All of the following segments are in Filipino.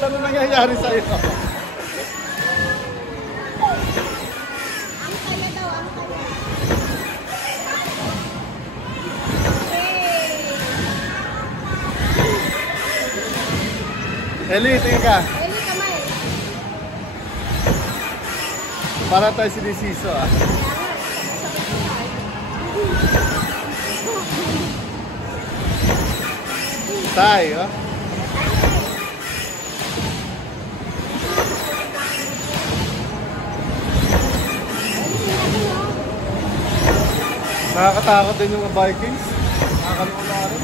Bakit ano nangyayari sa'yo? Ang kaya daw, ang kaya. Eli, tingin ka. Eli, kamay. Para tayo sinisiso ah. Tayo. Nakakatakot din yung Vikings. Nakakalula rin.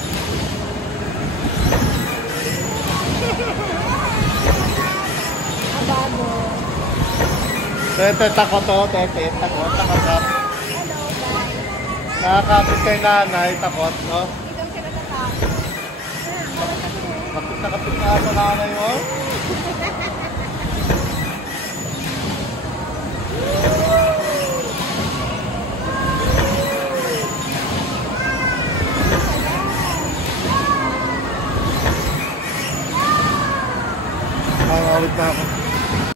Abago. Tete, takot to. Tete, takot. Takot. Hello, guys. Nakakapit kay nanay, takot, no? Hindi daw siya natatakot. Kapit na kapit na sa nanay mo. Nakakawit na ako.